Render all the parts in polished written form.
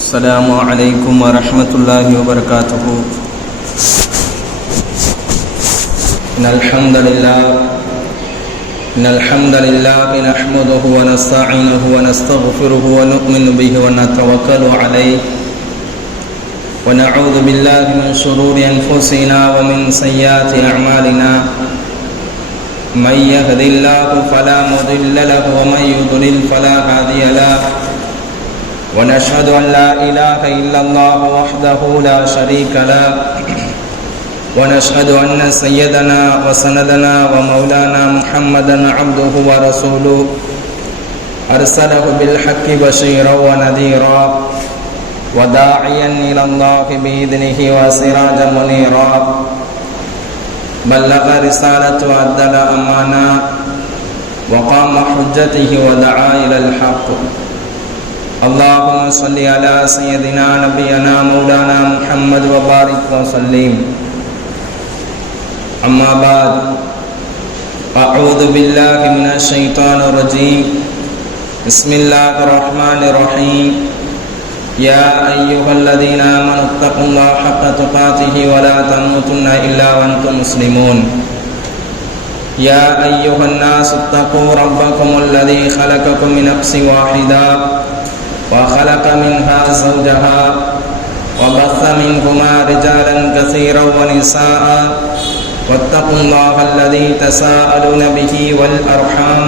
السلام عليكم ورحمة الله وبركاته. إن الحمد لله نحمده ونستعينه ونستغفره ونؤمن به ونتوكل عليه ونعوذ بالله من شرور أنفسنا ومن سيئات أعمالنا. من يهد الله فلا مضل له ومن يضلل فلا هادي له. ونشهد أن لا إله إلا الله وحده لا شريك له. ونشهد أن سيدنا وسندنا ومولانا محمدا عبده ورسوله أرسله بالحق بشيرا ونذيرا وداعيا إلى الله بإذنه وسراجا منيرا. بلغ رسالة وأدى الأمانة وقام حجته ودعا إلى الحق. اللهم صل على سيدنا نبينا مولانا محمد وبارك وسلم. أما بعد، أعوذ بالله من الشيطان الرجيم. بسم الله الرحمن الرحيم. يا أيها الذين آمنوا اتقوا الله حق تقاته ولا تموتن إلا وأنتم مسلمون. يا أيها الناس اتقوا ربكم الذي خلقكم من نفس واحدة وخلق منها زوجها وبث منهما رجالا كثيرا ونساء واتقوا الله الذي تساءلون به والأرحام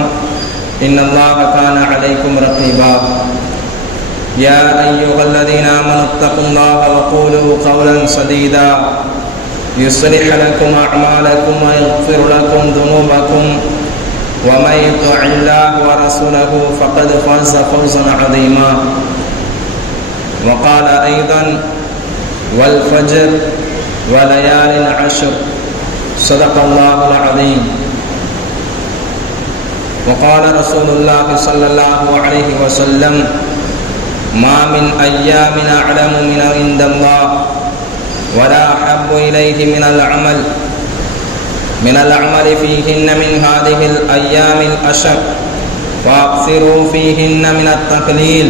إن الله كان عليكم رقيبا. يا أيها الذين آمنوا اتقوا الله وقولوا قولا سديدا يصلح لكم أعمالكم ويغفر لكم ذنوبكم ومن يطع الله ورسوله فقد فاز فوزا عظيما. وقال أيضا: والفجر وليال عشر صدق الله العظيم. وقال رسول الله صلى الله عليه وسلم: ما من أيام أعلم من عند الله ولا أحب إليه من العمل فيهن من هذه الأيام الأشر وأكثروا فيهن من التهليل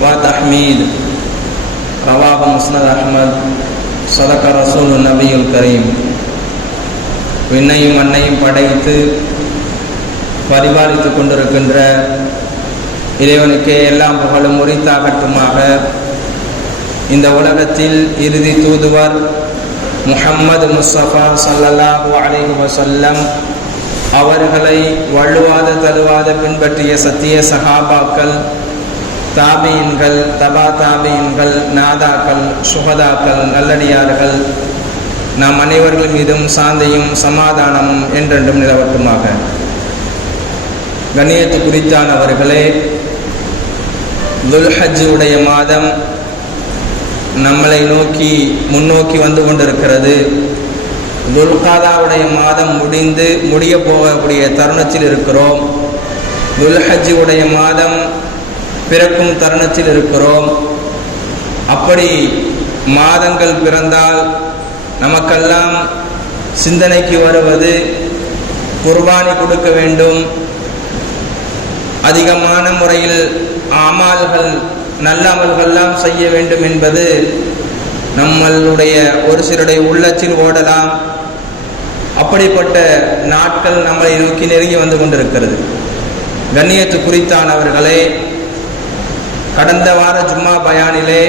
والتحميد. رواه مسند أحمد. صدق رسول النبي الكريم. விண்ணையும் மண்ணையும் படைத்து பரிபாலித்து கொண்டிருக்கின்ற இறைவனுக்கே எல்லாம் புகழும் உரித்தாகட்டுமாக. இந்த உலகத்தில் இறுதி தூதுவர் முஹம்மது முஸ்தபா ஸல்லல்லாஹு அலைஹி வஸல்லம் அவர்களை வழுவாத தழுவாத பின்பற்றிய சத்திய சஹாபாக்கள், தாபீன்கள், தபா தாபீன்கள், நாதாக்கள், சுஹதாக்கள், நல்லடியார்கள் நாம் அனைவர்கள் மீதும் சாந்தியும் சமாதானமும் என்றென்றும் நிலவட்டுமாக. கண்ணியத்து குறித்தானவர்களே, துல்ஹஜ் உடைய மாதம் நம்மளை முன்னோக்கி வந்து கொண்டிருக்கிறது. துல்காதாவுடைய மாதம் முடிய போகக்கூடிய தருணத்தில் இருக்கிறோம். துல்ஹஜ் உடைய மாதம் பிறக்கும் தருணத்தில் இருக்கிறோம். அப்படி மாதங்கள் பிறந்தால் நமக்கெல்லாம் சிந்தனைக்கு வருவது குர்பானி கொடுக்க வேண்டும், அதிகமான முறையில் அமல்கள் நல்ல அமல்கள்லாம் செய்ய வேண்டும் என்பது நம்மளுடைய ஒரு சிலருடைய உள்ளத்தில் ஓடலாம். அப்படிப்பட்ட நாட்கள் நம்மை நோக்கி நெருங்கி வந்து கொண்டிருக்கிறது. கண்ணியத்து குறித்தானவர்களே, கடந்த வார ஜும்மா பயானிலே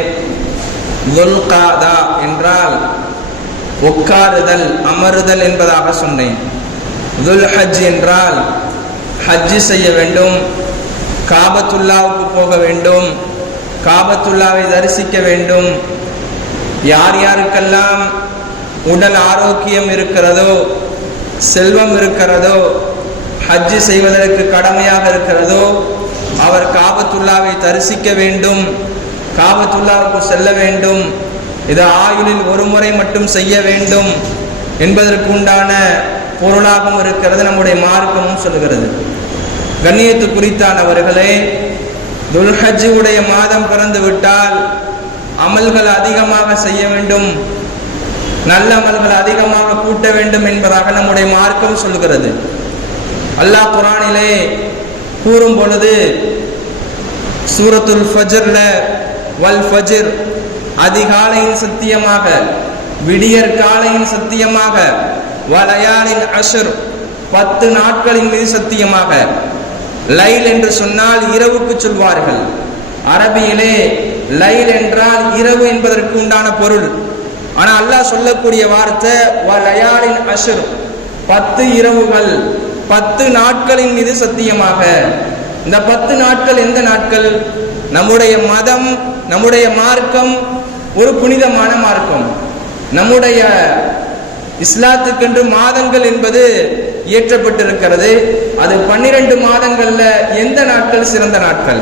துல்காதா என்றால் உட்காருதல், அமருதல் என்பதாக சொன்னேன். துல்ஹஜ் என்றால் ஹஜ்ஜு செய்ய வேண்டும், காபத்துல்லாவுக்கு போக வேண்டும், காபத்துல்லாவை தரிசிக்க வேண்டும். யார் யாருக்கெல்லாம் உடல் ஆரோக்கியம் இருக்கிறதோ, செல்வம் இருக்கிறதோ, ஹஜ்ஜு செய்வதற்கு கடமையாக இருக்கிறதோ, அவர் காபத்துல்லாவை தரிசிக்க வேண்டும், காபத்துல்லாவுக்கு செல்ல வேண்டும். இது ஆயுளில் ஒரு முறை மட்டும் செய்ய வேண்டும் என்பதற்கு உண்டான பொருளாகவும் இருக்கிறது, நம்முடைய மார்க்கமும் சொல்கிறது. கண்ணியத்து குறித்தானவர்களே, துல்ஹஜ் உடைய மாதம் பிறந்து விட்டால் அமல்கள் அதிகமாக செய்ய வேண்டும், நல்ல அமல்கள் அதிகமாக கூட்ட வேண்டும் என்பதாக நம்முடைய மார்க்கம் சொல்கிறது. அல்லாஹ் குர்ஆனிலே கூறும் பொழுது சூரத்துல் ஃபஜ்ர்ல வல் ஃபஜ்ர் அதிகாலையின் சத்தியமாக, விடியற் காலையின் சத்தியமாக, வலயாலின் அஷ்ர் 10 நாட்களின் மீது சத்தியமாக. லைல் என்று சொன்னால் இரவுக்கு சொல்வார்கள். அரபியிலே லைல் என்றால் இரவு என்பதற்கு உண்டான பொருள். ஆனால் அல்லாஹ் சொல்லக்கூடிய வார்த்தை வலயாலின் அஷ்ர் 10 இரவுகள், 10 நாட்களின் மீது சத்தியமாக. இந்த 10 நாட்கள் எந்த நாட்கள்? நம்முடைய மதம், நம்முடைய மார்க்கம் ஒரு புனிதமான மார்க்கம். நம்முடைய இஸ்லாத்துக்கென்று மாதங்கள் என்பது இயற்றப்பட்டிருக்கிறது. அது 12 மாதங்கள்ல எந்த நாட்கள் சிறந்த நாட்கள்?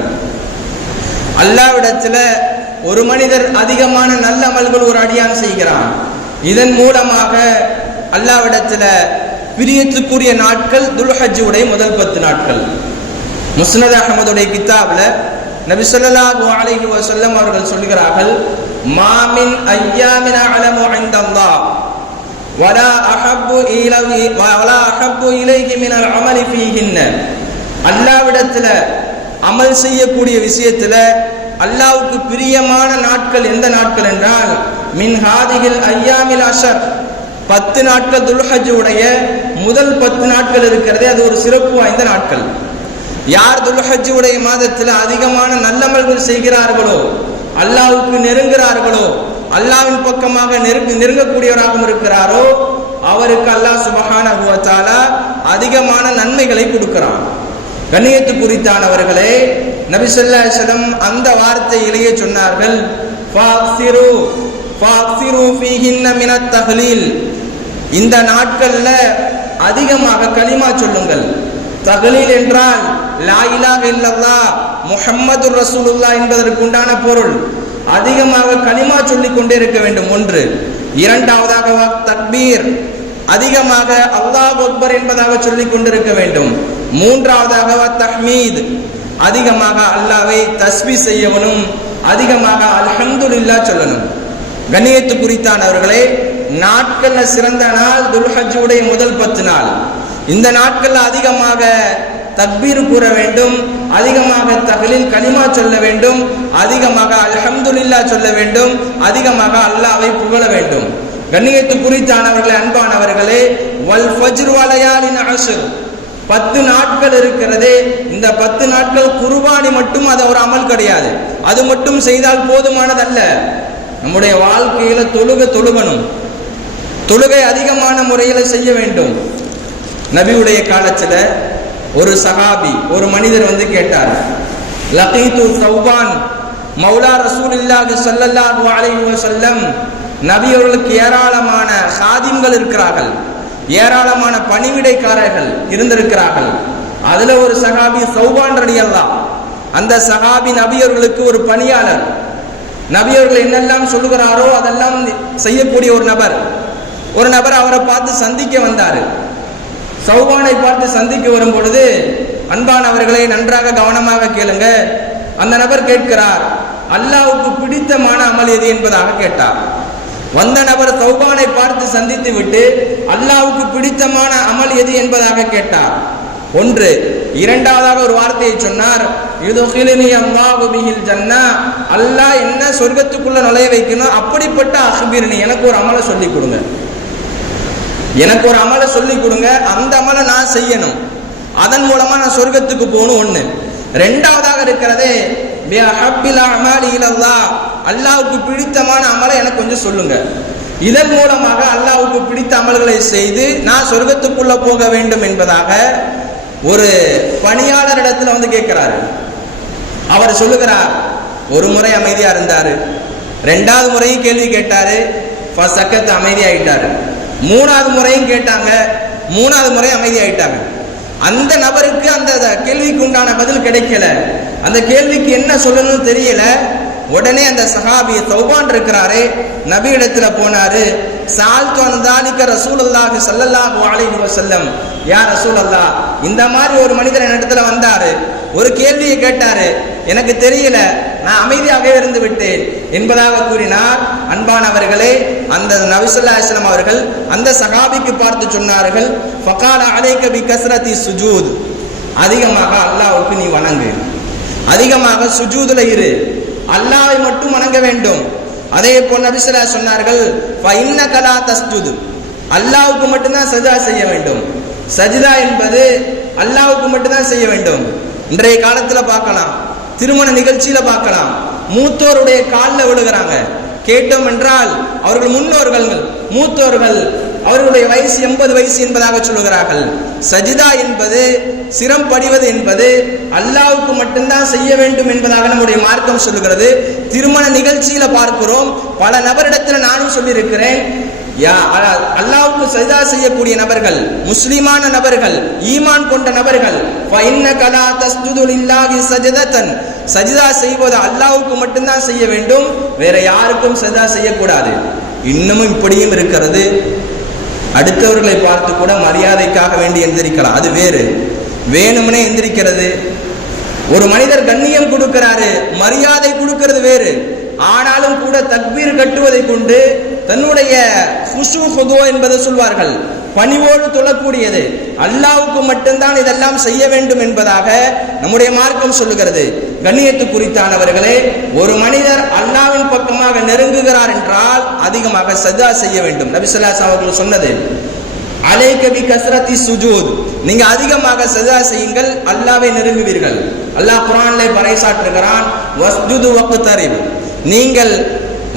அல்லாஹ்விடத்துல ஒரு மனிதர் அதிகமான நல்ல அமல்கள் ஒரு அடியான் செய்கிறான். இதன் மூலமாக அல்லாஹ்விடத்துல பிரியத்துக்குரிய நாட்கள் துல்ஹஜ்ஜுடைய முதல் 10 நாட்கள். முஸ்னத் அஹ்மதுடைய கிதாப்ல நபி ஸல்லல்லாஹு அலைஹி வஸல்லம் அவர்கள் சொல்கிறார்கள், மாமின் அய்யாமின் அலமு இன்தல்லாஹ் வலா அஹப்பு இலைஹி மினல் அமலி ஃபீஹின்ன. அல்லாஹ்விடத்துல அமல் செய்யக்கூடிய விஷயத்துல அல்லாஹ்வுக்கு பிரியமான நாட்கள் எந்த நாட்கள் என்றால் மின் ஹாதிஹில் அய்யாமில் அஷர் 10 நாட்கள் துல்ஹஜ்ஜுடைய முதல் 10 நாட்கள் இருக்கிறதே அது ஒரு சிறப்பு வாய்ந்த நாட்கள். யார் துல்ஹஜ்ஜுடைய மாதத்தில் அதிகமான நல்லமல்கள் செய்கிறார்களோ, அல்லாஹ்வுக்கு நெருங்குகிறார்களோ, அல்லாஹ்வின் பக்கமாக நெருங்கக்கூடியவராகவும் இருக்கிறாரோ, அவருக்கு அல்லாஹ் சுப்ஹானஹு வ தஆலா அதிகமான நன்மைகளை கொடுக்கிறான். கண்ணியத்து குறித்தானவர்களே, நபி ஸல்லல்லாஹு அலைஹி வஸல்லம் அந்த வார்த்தையிலேயே சொன்னார்கள், ஃபாக்ஸிரு ஃபீஹின்ன மினத் தஹ்லீல். இந்த நாட்கள்ல அதிகமாக கலிமா சொல்லுங்கள். தஹ்லீல் என்றால் லா இலாஹ இல்லல்லாஹ் முஹம்மதுர் ரசூலுல்லாஹ் என்பதற்கு உண்டான பொருள். அதிகமாக கலிமா சொல்லிக் கொண்டே இருக்க வேண்டும். ஒன்று. இரண்டாவதாக தக்பீர், அதிகமாக அல்லாஹ் அக்பர் என்பதாக சொல்லிக் கொண்டிருக்க வேண்டும். மூன்றாவதாக தஹ்மீத், அதிகமாக அல்லாஹ்வை தஸ்பீஹ் செய்யவனும், அதிகமாக அல்ஹம்துலில்லாஹ் சொல்லணும். கண்ணியத்து குறித்தானவர்களே, நாட்கள்ல சிறந்த நாள் துல்ஹஜ்ஜுடைய முதல் 10 நாள். இந்த நாட்கள்ல அதிகமாக தக்பீர் கூற வேண்டும், அதிகமாக தஹ்லீல் கலிமா சொல்ல வேண்டும், அதிகமாக அல்ஹம்துலில்லாஹ் சொல்ல வேண்டும், அதிகமாக அல்லாஹ்வை புகழ வேண்டும். கண்ணியத்து குறித்தானவர்களே, அன்பானவர்களே, வல் ஃபஜ்ர் வலயாலின் அஷ்ர் 10 நாட்கள் இருக்கிறதே, இந்த 10 நாட்கள் குர்பானி மட்டும் அது ஒரு அமல் கிடையாது. அது மட்டும் செய்தால் போதுமானதல்ல. நம்முடைய வாழ்க்கையில தொழுகணும். தொழுகை அதிகமான முறையில் செய்ய வேண்டும். நபியுடைய காலத்துல ஒரு சஹாபி, ஒரு மனிதர் வந்து கேட்டார், லகீது சௌபான் மௌலா ரசூலுல்லாஹி ஸல்லல்லாஹு அலைஹி வஸல்லம். நபி அவர்களுக்கு ஏராளமான ஹாதிம்கள் இருக்கிறார்கள், ஏராளமான பணிவிடைக்காரர்கள் இருந்திருக்கிறார்கள். அதுல ஒரு சஹாபி சௌபான் ரலியல்லாஹ். அந்த சஹாபி நபி அவர்களுக்கு ஒரு பணியாளர். நபி அவர்கள் என்னெல்லாம் சொல்லுகிறாரோ அதெல்லாம் செய்யக்கூடிய ஒரு நபர் அவரை பார்த்து சந்திக்க வந்தார். சௌபானை பார்த்து சந்திக்க வரும் பொழுது, அன்பானவர்களை நன்றாக கவனமாக கேளுங்க. அந்த நபர் கேட்கிறார், அல்லாஹ்வுக்கு பிடித்தமான அமல் எது என்பதாக கேட்டார். வந்த நபர் சௌபானை பார்த்து சந்தித்து விட்டு அல்லாஹ்வுக்கு பிடித்தமான அமல் எது என்பதாக கேட்டார். ஒன்று. இரண்டாவதாக ஒரு வார்த்தையை சொன்னார், யுதுகிலுனி அல்லாஹு பிஹில் ஜன்னா. அல்லாஹ் என்ன சொர்க்கத்துக்குள்ள நுழைய வைக்கணும், அப்படிப்பட்ட அஹ்பிர்னி, எனக்கு ஒரு அமலை சொல்லி கொடுங்க, எனக்கு ஒரு அமலை சொல்லி கொடுங்க, அந்த அமலை நான் செய்யணும், அதன் மூலமா நான் சொர்க்கத்துக்கு போகணும். ஒண்ணு. ரெண்டாவதாக இருக்கிறதே அல்லாஹ்வுக்கு பிடித்தமான அமலை எனக்கு கொஞ்சம் சொல்லுங்க, இதன் மூலமாக அல்லாஹ்வுக்கு பிடித்த அமல்களை செய்து நான் சொர்க்கத்துக்குள்ள போக வேண்டும் என்பதாக ஒரு பணியாளர் இடத்துல வந்து கேட்கிறாரு. அவர் சொல்லுகிறார், ஒரு முறை அமைதியா இருந்தாரு, ரெண்டாவது முறையும் கேள்வி கேட்டாரு, அமைதியாயிட்டாரு. மூணாவது முறையும் கேட்டாங்க, மூணாவது முறை அமைதியாயிட்டாங்க. அந்த நபருக்கு அந்த கேள்விக்கு உண்டான பதில் கிடைக்கல, அந்த கேள்விக்கு என்ன சொல்லணும்னு தெரியல. உடனே அந்த சஹாபி தௌபான் இருக்கிறாரு, நபி இடத்துல போனாரு. சால்து அன்தாலிக ரசூலுல்லாஹி ஸல்லல்லாஹு அலைஹி வஸல்லம், யா ரசூலல்லாஹ், இந்த மாதிரி ஒரு மனிதர் என் இடத்துல வந்தாரு, ஒரு கேள்வியை கேட்டாரு, எனக்கு தெரியல, நான் அமைதியாகவே இருந்து விட்டேன் என்பதாக கூறினார். அன்பானவர்களே, அந்த நபி ஸல்லல்லாஹு அலைஹி வஸல்லம் அவர்கள் அந்த சஹாபிக்கு பார்த்து சொன்னார்கள், ஃபகால அலைக பி கஸ்ரத்தி சுஜூத், அதிகமாக அல்லாஹ்வுக்கு நீ வணங்கு. அதிகமாக சுஜூதுல இரு, அல்லாஹ்வை மட்டும் வணங்க வேண்டும். அதே போல் நபி ஸல்லல்லாஹு அலைஹி சொன்னார்கள், ஃபஇன்னக லா தஸ்ஜுது, அல்லாஹ்வுக்கு மட்டும்தான் சஜ்தா செய்ய வேண்டும். சஜ்தா என்பது அல்லாஹ்வுக்கு மட்டும்தான் செய்ய வேண்டும். இன்றைய காலத்துல பார்க்கலாம், திருமண நிகழ்ச்சியில பார்க்கலாம், மூத்தோருடைய காலில் விழுகிறாங்க. கேட்டோம் என்றால் அவர்கள் முன்னோர்கள் மூத்தோர்கள், அவர்களுடைய வயசு 80 வயசு என்பதாக சொல்லுகிறார்கள். சஜிதா என்பது, சிரம் படிவது என்பது அல்லாஹ்வுக்கு மட்டும்தான் செய்ய வேண்டும் என்பதாக நம்முடைய மார்க்கம் சொல்லுகிறது. திருமண நிகழ்ச்சியில பார்க்கிறோம், பல நபரிடத்தில் நானும் சொல்லியிருக்கிறேன், அல்லாஹ்வுக்கு சஜிதா செய்யக்கூடிய நபர்கள், முஸ்லிமான நபர்கள், ஈமான் கொண்ட நபர்கள், ஃபஇன்னக லா தஸ்ஜுது லில்லாஹி சஜதத்தன், சஜிதா செய்வது அல்லாஹ்வுக்கு மட்டும்தான் செய்ய வேண்டும், வேற யாருக்கும் சஜிதா செய்யக்கூடாது. இன்னமும் இப்படியும் இருக்கிறது. அடுத்தவர்களை பார்த்து கூட மரியாதைக்காக வேண்டி எந்திரிக்கலாம், அது வேறு. வேணும்னே எந்திரிக்கிறது. ஒரு மனிதர் கண்ணியம் கொடுக்கிறாரு, மரியாதை கொடுக்கிறது வேறு. ஆனாலும் கூட தக்பீர் கட்டுவதை கொண்டு தன்னுடைய ஹுஷு ஹுது என்பதை சொல்வார்கள், பணிவோடு தொழக்கூடியது, அல்லாஹ்வுக்கு மட்டும்தான் இதெல்லாம் செய்ய வேண்டும் என்பதாக நம்முடைய மார்க்கம் சொல்லுகிறது. கண்ணியத்து குறித்தானவர்களே, ஒரு மனிதர் அல்லாஹ்வின் பக்கமாக நெருங்குகிறார் என்றால் அதிகமாக சஜ்தா செய்ய வேண்டும். நபி ஸல்லல்லாஹு அலைஹி அவர்கள் சொன்னது, அலைக பி கஸ்ரத்தி சுஜூத், நீங்க அதிகமாக சஜ்தா செய்யுங்கள், அல்லாஹ்வை நெருங்குவீர்கள். அல்லாஹ் குர்ஆனிலே பறைசாற்றுகிறான், வஸ்ஜுது வக்தரிப், நீங்கள்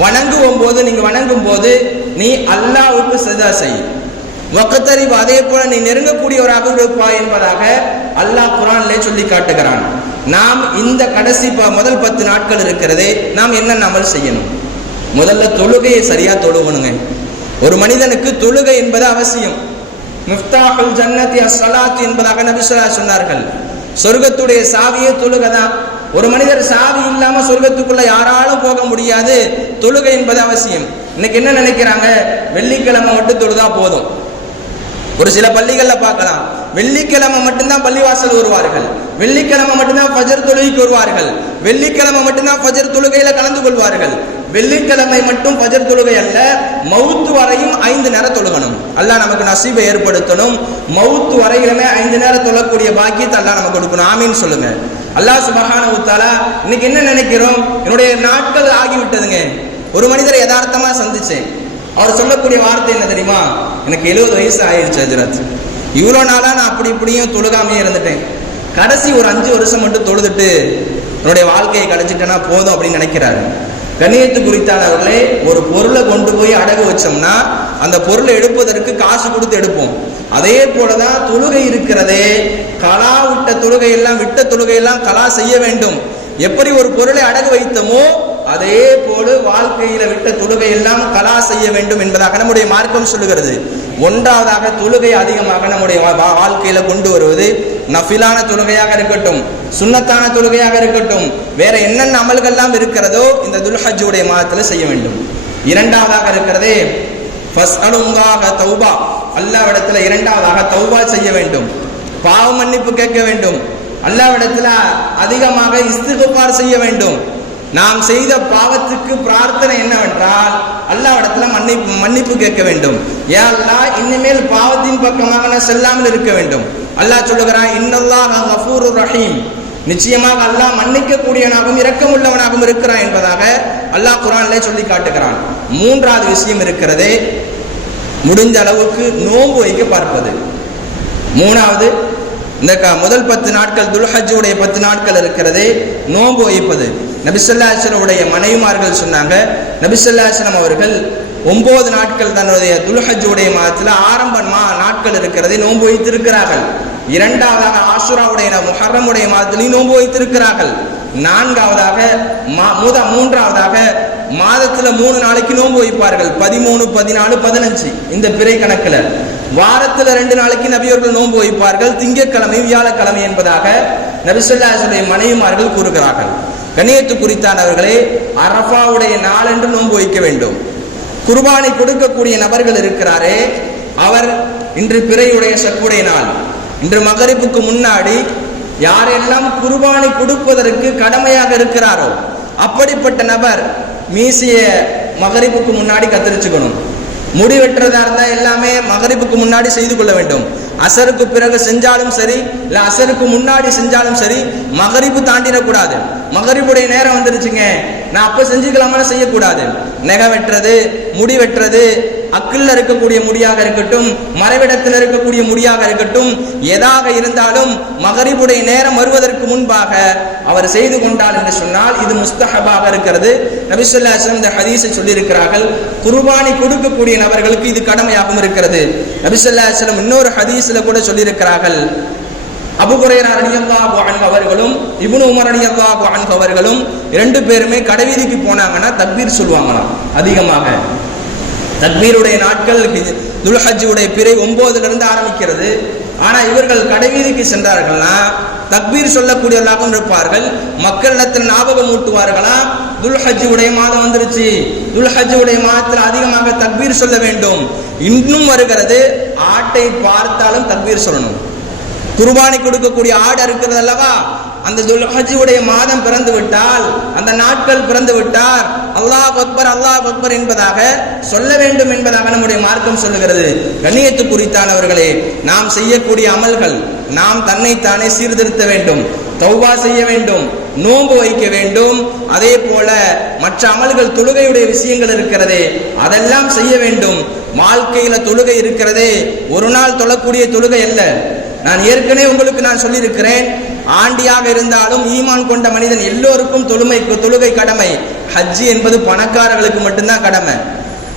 வணங்கும் போது நீ அல்லாஹ்வுக்கு சஜ்தா செய். வக்தரிப், அதே போல நீ நெருங்கக்கூடியவராக இருப்பாய் என்பதாக அல்லாஹ் குர்ஆனிலே சொல்லி காட்டுகிறான். நாம் இந்த கடைசி முதல் 10 நாட்கள் இருக்கிறதே, நாம் என்ன அமல் செய்யணும்? முதல்ல தொழுகையை சரியா தொழுகணுங்க. ஒரு மனிதனுக்கு தொழுகை என்பது அவசியம். மிஃப்தாஹுல் ஜன்னதி அஸ்ஸலாத் என்பதாக நபி ஸல்லல்லாஹு அலைஹி சொன்னார்கள். சொர்க்கத்துடைய சாவியே தொழுகை தான். ஒரு மனிதர் சாவி இல்லாம சொர்க்கத்துக்குள்ள யாராலும் போக முடியாது. தொழுகை என்பது அவசியம். இன்னைக்கு என்ன நினைக்கிறாங்க, வெள்ளிக்கிழமை மட்டும் தொழுதா போதும். ஒரு சில பள்ளிகள்ல பார்க்கலாம், வெள்ளிக்கிழமை மட்டும்தான் பள்ளிவாசல் வருவார்கள், வெள்ளிக்கிழமை மட்டும்தான் ஃபஜர் தொழுகைக்கு வருவார்கள், வெள்ளிக்கிழமை மட்டும்தான் ஃபஜர் தொழுகையில கலந்து கொள்வார்கள். வெள்ளிக்கிழமை மட்டும் ஃபஜர் தொழுகை அல்ல, மவுத்து வரையும் 5 நேரம் தொழுகணும். அல்லாஹ் நமக்கு நசீபை ஏற்படுத்தணும். மவுத்து வரையிலுமே 5 நேரம் தொழக்கூடிய பாக்கியத்தை அல்லாஹ் நமக்கு கொடுக்கணும். ஆமீன் சொல்லுங்க. அல்லாஹ் சுப்ஹானஹு வ தஆலா, இன்னைக்கு என்ன நினைக்கிறோம், என்னுடைய நாட்கள் ஆகிவிட்டதுங்க. ஒரு மனிதரை யதார்த்தமா சந்திச்சேன். அவர் சொல்லக்கூடிய வார்த்தை என்ன தெரியுமா, எனக்கு 70 வயசு ஆயிடுச்சு ஹஜ்ரத், இவ்வளோ நாளா நான் அப்படி இப்படியும் தொழுகாமையே இருந்துட்டேன், கடைசி ஒரு 5 வருஷம் மட்டும் தொழுதுட்டு என்னுடைய வாழ்க்கையை கழிச்சிட்டேன்னா போதும் அப்படின்னு நினைக்கிறாரு. கண்ணியத்து குறித்தானவர்களே, ஒரு பொருளை கொண்டு போய் அடகு வச்சோம்னா அந்த பொருளை எடுப்பதற்கு காசு கொடுத்து எடுப்போம். அதே போலதான் தொழுகை இருக்கிறதே, கலா விட்ட தொழுகையெல்லாம், விட்ட தொழுகையெல்லாம் கலா செய்ய வேண்டும். எப்படி ஒரு பொருளை அடகு வைத்தோமோ அதே போல வாழ்க்கையில விட்ட தொழுகை எல்லாம் கலா செய்ய வேண்டும் என்பதாக நம்முடைய மார்க்கம் சொல்லுகிறது. ஒன்றாவதாக தொழுகை அதிகமாக நம்முடைய வாழ்க்கையில கொண்டு வருவது, நஃபிலான தொழுகையாக இருக்கட்டும், சுன்னத்தான தொழுகையாக இருக்கட்டும், வேற என்னென்ன அமல்கள்லாம் இருக்கிறதோ இந்த துல்ஹஜ்ஜுடைய மாதத்துல செய்ய வேண்டும். இரண்டாவதாக இருக்கிறதே ஃபஸ்அலுல்லாஹ தௌபா, அல்லாஹ்விடத்துல இரண்டாவதாக தௌபா செய்ய வேண்டும், பாவ மன்னிப்பு கேட்க வேண்டும். அல்லாஹ்விடத்துல அதிகமாக இஸ்திக்ஃபார் செய்ய வேண்டும். நாம் செய்த பாவத்துக்கு பிரார்த்தனை என்னவென்றால் அல்லாஹ்விடத்துல மன்னிப்பு கேட்க வேண்டும். யா அல்லாஹ், இனிமேல் பாவத்தின் பக்கமாக நான் செல்லாமல் இருக்க வேண்டும். அல்லாஹ் சொல்லுகிறான், இன்னல்லாஹ கஃபூருர் ரஹீம், நிச்சயமாக அல்லாஹ் மன்னிக்க கூடியவனாகவும் இரக்கமுள்ளவனாகவும் இருக்கிறான் என்பதாக அல்லாஹ் குர்ஆனிலே சொல்லி காட்டுகிறான். மூன்றாவது விஷயம் இருக்கிறதே, முடிஞ்ச அளவுக்கு நோன்பு வைக்க பார்ப்பது. மூணாவது, இந்த முதல் 10 நாட்கள் துல்ஹஜ்ஜுடைய 10 நாட்கள் இருக்கிறதே, நோன்பு வைப்பது. நபி ஸல்லல்லாஹு அலைஹி வஸல்லம் உடைய மனைவிமார்கள் சொன்னாங்க, நபி ஸல்லல்லாஹு அலைஹி வஸல்லம் அவர்கள் 9 நாட்கள் தன்னுடைய துல்ஹஜ்ஜுடைய மாதத்துல ஆரம்ப நாட்கள் இருக்கிறதை நோன்பு வைத்திருக்கிறார்கள். இரண்டாவதாக ஆஷுராவுடைய முஹர்ரமுடைய மாதத்திலையும் நோன்பு வைத்திருக்கிறார்கள். நான்காவதாக மூன்றாவதாக மாதத்துல 3 நாளைக்கு நோன்பு வைப்பார்கள், 13, 14, 15 இந்த பிறை கணக்குல. வாரத்துல 2 நாளைக்கு நபியவர்கள் நோன்பு வைப்பார்கள், திங்கட்கிழமை வியாழக்கிழமை என்பதாக நபி ஸல்லல்லாஹு அலைஹி வஸல்லம் மனைவிமார்கள் கூறுகிறார்கள். கண்ணியத்து குறித்தானவர்களே, அரஃபாவுடைய நாளன்று நோன்பு வைக்க வேண்டும். குர்பானை கொடுக்கக்கூடிய நபர்கள் இருக்கிறாரே, அவர் இன்று பிறையுடைய சக்குடைய நாள், இன்று மகரிப்புக்கு முன்னாடி யாரெல்லாம் குர்பானை கொடுப்பதற்கு கடமையாக இருக்கிறாரோ அப்படிப்பட்ட நபர் மீசிய மகரிப்புக்கு முன்னாடி கத்தரிச்சுக்கணும். முடி வெட்டுறதா இருந்தால் எல்லாமே மகரிப்புக்கு முன்னாடி செய்து கொள்ள வேண்டும். அசருக்கு பிறகு செஞ்சாலும் சரி, இல்ல அசருக்கு முன்னாடி செஞ்சாலும் சரி, மகரிபு தாண்டிடக்கூடாது. மகரிபுடைய நேரம் வந்துருச்சுங்க, நான் அப்ப செஞ்சுக்கலாமா, செய்யக்கூடாது. நெகை வெட்டுறது, முடி வெட்டுறது, அக்கில் இருக்கக்கூடிய முடியாக இருக்கட்டும், மறைவிடத்தில் இருக்கக்கூடிய முடியாக இருக்கட்டும், எதாக இருந்தாலும் மகரிபுடைய நேரம் வருவதற்கு முன்பாக அவர் செய்து கொண்டார் என்று சொன்னால் இது முஸ்தஹபாக இருக்கிறது. நபி ஸல்லல்லாஹு அலைஹி வஸல்லம் இந்த ஹதீஸை சொல்லியிருக்கிறார்கள். குர்பானி கொடுக்கக்கூடிய நபர்களுக்கு இது கடமையாகவும் இருக்கிறது. நபி ஸல்லல்லாஹு அலைஹி வஸல்லம் இன்னொரு ஹதீஸ்ல கூட சொல்லியிருக்கிறார்கள். அபூ ஹுரைரா ரலியல்லாஹு அன்ஹு அவர்களும் இப்னு உமர் ரலியல்லாஹு அன்ஹு அவர்களும் இரண்டு பேருமே கடைவீதிக்கு போனாங்கன்னா தக்பீர் சொல்வாங்களாம். அதிகமாக தக்பீருடைய நாட்கள் துல்ஹஜ்ஜுடைய பிறை 9 ஆரம்பிக்கிறது. ஆனா இவர்கள் கடைவீதிக்கு சென்றார்கள்னா தக்பீர் சொல்லக்கூடியவர்களாகவும் இருப்பார்கள். மக்களிடத்தில் ஞாபகம் ஊட்டுவார்களா, துல்ஹஜ்ஜுடைய மாதம் வந்துருச்சு, துல்ஹஜ்ஜுடைய மாதத்தில் அதிகமாக தக்பீர் சொல்ல வேண்டும். இன்னும் வருகிறது, ஆட்டை பார்த்தாலும் தக்பீர் சொல்லணும். குர்பானி கொடுக்கக்கூடிய ஆடு இருக்கிறது அல்லவா, அந்த துல்ஹஜ்ஜுடைய மாதம் பிறந்து விட்டால், அந்த நாட்கள் பிறந்து விட்டால் அல்லாஹ் அக்பர் அல்லாஹ் அக்பர் என்பதாக சொல்ல வேண்டும் என்பதாக நம்முடைய மார்க்கம் சொல்லுகிறது. கண்ணியத்து குறித்தானவர்களே, நாம் செய்யக்கூடிய அமல்கள், நாம் தன்னைத்தானே சீர்திருத்த வேண்டும், தௌபா செய்ய வேண்டும், நோன்பு வைக்க வேண்டும். அதே போல மற்ற அமல்கள், தொழுகையுடைய விஷயங்கள் இருக்கிறதே அதெல்லாம் செய்ய வேண்டும். வாழ்க்கையில தொழுகை இருக்கிறதே ஒரு நாள் தொழக்கூடிய தொழுகை அல்ல. நான் ஏற்கனவே உங்களுக்கு நான் சொல்லியிருக்கிறேன், ஆண்டியாக இருந்தாலும் ஈமான் கொண்ட மனிதன் எல்லோருக்கும் தொழுகை கடமை. ஹஜ்ஜி என்பது பணக்காரர்களுக்கு மட்டும்தான் கடமை.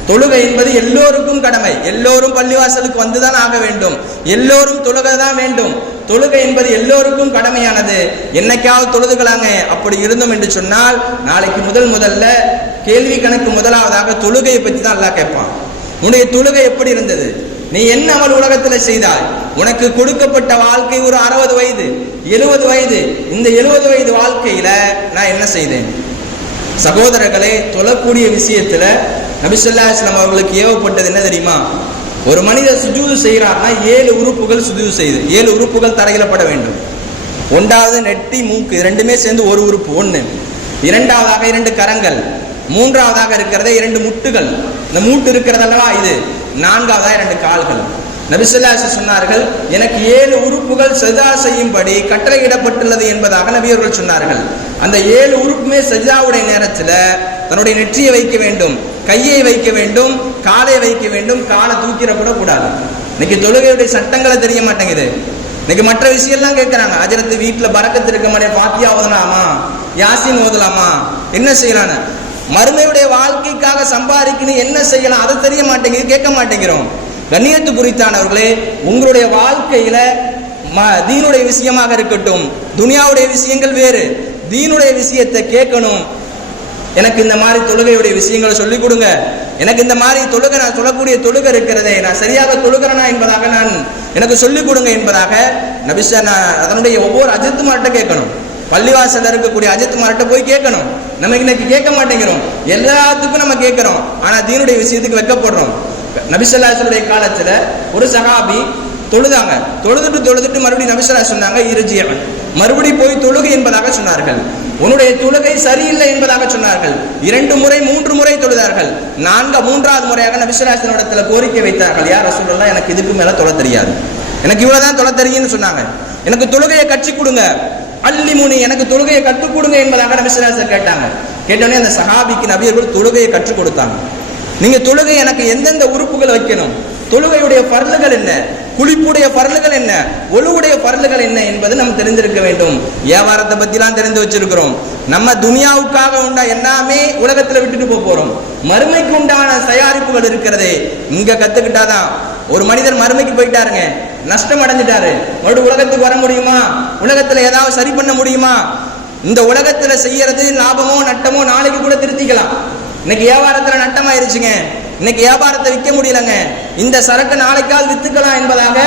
தொழுகை என்பது எல்லோருக்கும் கடமை. எல்லோரும் பள்ளிவாசலுக்கு வந்துதான் ஆக வேண்டும், எல்லோரும் தொழுகை தான் வேண்டும். தொழுகை என்பது எல்லோருக்கும் கடமையானது. என்னைக்காவது தொழுதுகளாங்க. அப்படி இருந்தோம் என்று சொன்னால் நாளைக்கு முதல்ல கேள்வி கணக்கு முதலாவதாக தொழுகையை பற்றி தான் அல்லாஹ் கேட்பான். உன்னுடைய தொழுகை எப்படி இருந்தது, நீ என்ன அமல் உலகத்தில் செய்தாய், உனக்கு கொடுக்கப்பட்ட வாழ்க்கை ஒரு 60 வயது 70 வயது, இந்த 70 வயது வாழ்க்கையில நான் என்ன செய்தேன்? சகோதரர்களே, தொழக்கூடிய விஷயத்துல நபி ஸல்லல்லாஹு அலைஹி வஸல்லம் அவர்களுக்கு ஏவப்பட்டது என்ன தெரியுமா? ஒரு மனிதர் சுஜூது செய்கிறார்னா 7 உறுப்புகள் சுஜூது செய்து 7 உறுப்புகள் தரையிலப்பட வேண்டும். ஒன்றாவது நெட்டி, மூக்கு ரெண்டுமே சேர்ந்து ஒரு உறுப்பு 1. இரண்டாவதாக 2 கரங்கள், மூன்றாவதாக இருக்கிறதே 2 முட்டுகள், இந்த மூட்டு இருக்கிறதல்லவா இது. நான்காவதாக 2 கால்கள். நபி ஸல்லல்லாஹு அலைஹி வஸல்லம் சொன்னார்கள், எனக்கு 7 உறுப்புகள் சஜ்தா செய்யும்படி கட்டளையிடப்பட்டுள்ளது என்பதாக நபி அவர்கள் சொன்னார்கள். அந்த 7 உறுப்புமே சஜ்தாவுடைய நேரத்தில் தன்னுடைய நெற்றியை வைக்க வேண்டும், கையை வைக்க வேண்டும், காலை வைக்க வேண்டும். காலை தூக்கிட கூட கூடாது. இன்னைக்கு தொழுகையுடைய சட்டங்களை தெரிய மாட்டேங்குது. இன்னைக்கு மற்ற விஷயம்லாம் கேட்கிறாங்க. அஜரத்து வீட்டில் பரக்கத்து இருக்க மாதிரி ஃபாத்தியா ஓதலாமா, யாசின் ஓதலாமா, என்ன செய்யலான்னு. மறுமையுடைய வாழ்க்கைக்காக சம்பாதிக்கணும், என்ன செய்யலாம், அதை தெரிய மாட்டேங்குது, கேட்க மாட்டேங்கிறோம். கண்ணியத்து குறித்தானவர்களே, உங்களுடைய வாழ்க்கையில தீனுடைய விஷயமாக இருக்கட்டும், துனியாவுடைய விஷயங்கள் வேறு, தீனுடைய விஷயத்தை கேட்கணும். எனக்கு இந்த மாதிரி தொழுகையுடைய விஷயங்களை சொல்லிக் கொடுங்க, எனக்கு இந்த மாதிரி தொழுகை, நான் சொல்லக்கூடிய தொழுகை இருக்கிறதே நான் சரியாக தொழுகிறேனா என்பதாக எனக்கு சொல்லிக் கொடுங்க என்பதாக அதனுடைய ஒவ்வொரு அஜித்துமார்ட்ட கேட்கணும். பள்ளிவாசல் இருக்கக்கூடிய அஜித்துமார்ட்ட போய் கேட்கணும். நம்ம இன்னைக்கு கேட்க மாட்டேங்கிறோம், எல்லாத்துக்கும் நம்ம கேட்கிறோம், ஆனா தீனுடைய விஷயத்துக்கு வெட்கப்படுறோம். நபி ஸல்லல்லாஹு அலைஹி வஸல்லம் காலத்துல ஒரு சஹாபி தொழுதாங்க, தொழுதுட்டு மறுபடியும் நபி ஸல்லல்லாஹு அலைஹி வஸல்லம் சொன்னாங்க, இர்ஜிஅ, மறுபடியும் போய் தொழுகை என்பதாக சொன்னார்கள். உன்னுடைய தொழுகை சரியில்லை என்பதாக சொன்னார்கள். 2 முறை 3 முறை தொழுதார்கள். 3வது முறையாக நபி ஸல்லல்லாஹு அலைஹி வஸல்லம் இடத்துல கோரிக்கை வைத்தார்கள், யா ரசூலுல்லாஹ், எனக்கு இதுக்கு மேல தொழ தெரியாது, எனக்கு இவ்வளவுதான் தொழ தெரியும்னு சொன்னாங்க, எனக்கு தொழுகையை கற்றுக் கொடுங்க, அல்லிமுனி, எனக்கு தொழுகையை கற்றுக் கொடுங்க என்பதாக நபி ஸல்லல்லாஹு அலைஹி வஸல்லம் கேட்டாங்க. கேட்டோடனே அந்த சஹாபிக்கு நபி அவர்கள் தொழுகையை கற்றுக் கொடுத்தாங்க. நீங்க தொழுகை எனக்கு எந்தெந்த உறுப்புகள் வைக்கணும், தொழுகையுடைய பர்லுகள் என்ன, குளிப்புடைய பர்லுகள் என்ன, ஒழுவுடைய பர்லுகள் என்ன என்பது நம்ம தெரிந்திருக்க வேண்டும். வியாபாரத்தை பத்திலாம் தெரிந்து வச்சிருக்கிறோம். நம்ம துனியாவுக்காக உண்டா எல்லாமே உலகத்துல விட்டுட்டு போறோம். மறுமைக்கு உண்டான தயாரிப்புகள் இருக்கிறதே இங்க கத்துக்கிட்டாதான். ஒரு மனிதர் மறுமைக்கு போயிட்டாருங்க, நஷ்டம் அடைஞ்சிட்டாரு, மறுபடியும் உலகத்துக்கு வர முடியுமா? உலகத்துல ஏதாவது சரி பண்ண முடியுமா? இந்த உலகத்துல செய்யறது லாபமோ நட்டமோ நாளைக்கு கூட திருத்திக்கலாம். இன்னைக்கு வியாபாரத்துல நட்டமாயிருச்சுங்க, இன்னைக்கு வியாபாரத்தை விற்க முடியலங்க, இந்த சரக்கு நாளைக்கால் வித்துக்கலாம் என்பதாக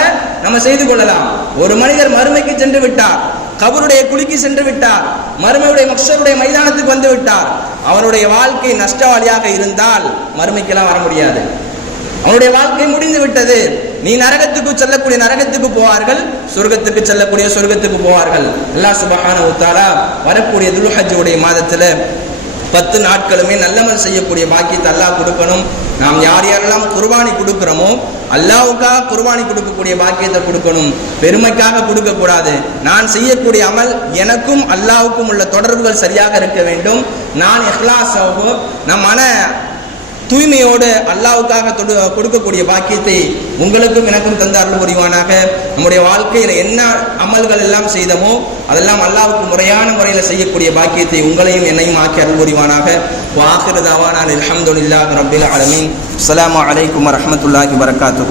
நம்ம செய்து கொள்ளலாம். ஒரு மனிதர் மறுமைக்கு சென்று விட்டார், கபருடைய குழிக்கு சென்று விட்டார், மறுமையுடைய மக்ஷருடைய மைதானத்துக்கு வந்து விட்டார். அவனுடைய வாழ்க்கை நஷ்டவாளியாக இருந்தால் மறுமைக்கெல்லாம் வர முடியாது. அவனுடைய வாழ்க்கை முடிந்து விட்டது. நீ நரகத்துக்கு செல்லக்கூடிய நரகத்துக்கு போவார்கள், சொர்க்கத்துக்கு செல்லக்கூடிய சொர்க்கத்துக்கு போவார்கள். அல்லாஹ் சுப்ஹானஹு வ தஆலா வரக்கூடிய துல்ஹஜ்ஜுடைய மாதத்துல 10 நாட்களுமே நல்லமல் செய்யக்கூடிய பாக்கியத்தை அல்லாஹ் கொடுக்கணும். நாம் யார் யாரெல்லாம் குர்பானி கொடுக்கிறோமோ அல்லாஹ்வுக்காக குர்பானி கொடுக்கக்கூடிய பாக்கியத்தை கொடுக்கணும், பெருமைக்காக கொடுக்கக்கூடாது. நான் செய்யக்கூடிய அமல் எனக்கும் அல்லாஹ்வுக்கும் உள்ள தொடர்புகள் சரியாக இருக்க வேண்டும். நான் இஹ்லாஸாகவும் நம் மன தூய்மையோடு அல்லாஹ்வுக்காக கொடுக்கக்கூடிய பாக்கியத்தை உங்களுக்கும் எனக்கும் தந்து அருள் புரிவானாக. நம்முடைய வாழ்க்கையில் என்ன அமல்கள் எல்லாம் செய்தோமோ அதெல்லாம் அல்லாஹ்வுக்கு முறையான முறையில் செய்யக்கூடிய பாக்கியத்தை உங்களையும் என்னையும் ஆக்கி அருள் புரிவானாக. வ ஆகிரு தஅவானா அல்ஹம்துலில்லாஹி ரப்பில் ஆலமீன். அஸ்ஸலாமு அலைக்கும் வரஹ்மத்துல்லாஹி வபரகாத்துஹு.